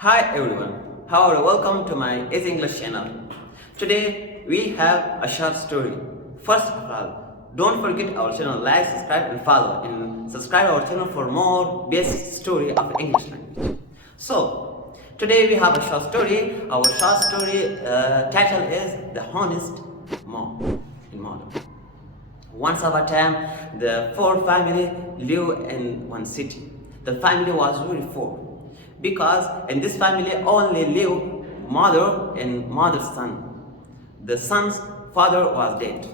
Hi everyone, how are you? Welcome to my Is English channel. Today we have a short story. First of all, don't forget our channel, like, subscribe and follow, and subscribe our channel for more best story of English language. So today we have a short story. Our short story title is The Honest Mom and Mother. Once upon a time, the four family live in one city. The family was very poor because in this family only live mother and mother's son. The son's father was dead.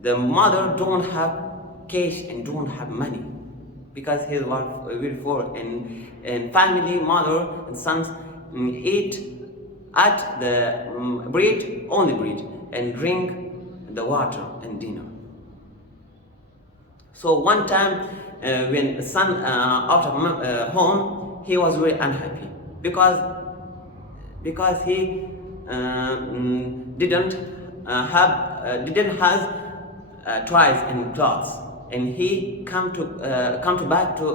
The mother don't have cash and don't have money because he was very poor. And family, mother and sons eat at the bread, only bread, and drink the water and dinner. So one time when the son out of home, he was very unhappy because he didn't have toys and clothes, and he come to back to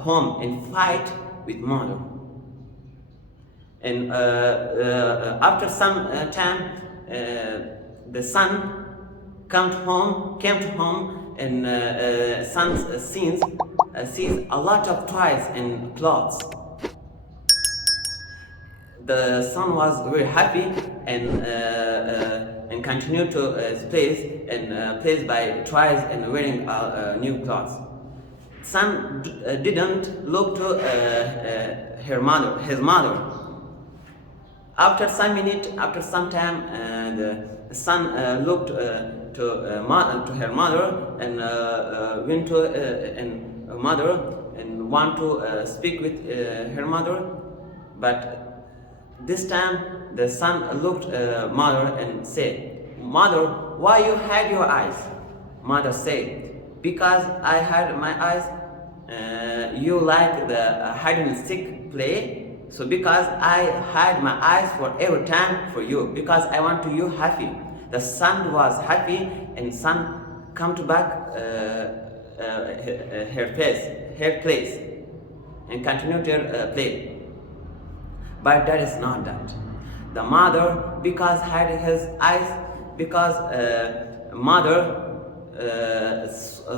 home and fight with mother. And after some time, the son came to home, and son sees a lot of toys and clothes. The son was very happy and continued to plays by toys and wearing new clothes. Son didn't look to his mother. After some time, the son looked to her mother and went to mother and want to speak with her mother, but this time the son looked mother and said, "Mother, why you hide your eyes?" Mother said, "Because I hide my eyes. You like the hide and seek play. So because I hide my eyes for every time for you, because I want to you happy." The son was happy, and son come to back her place, and continue to play. But that is not that. The mother, because hide his eyes, because mother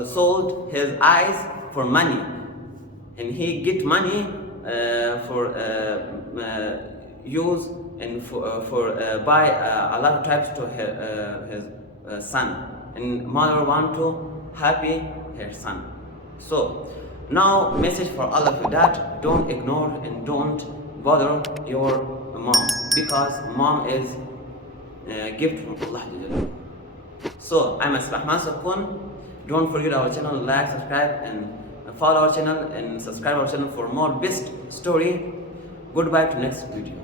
sold his eyes for money, and he get money for use and for buy a lot of types to his son, and mother want to happy her son. So now message for all of you that don't ignore and don't bother your mom, because mom is a gift from Allah. So I'm Asbahman Sakun. Don't forget our channel, like, subscribe and follow our channel and subscribe our channel for more best story. Goodbye to next video.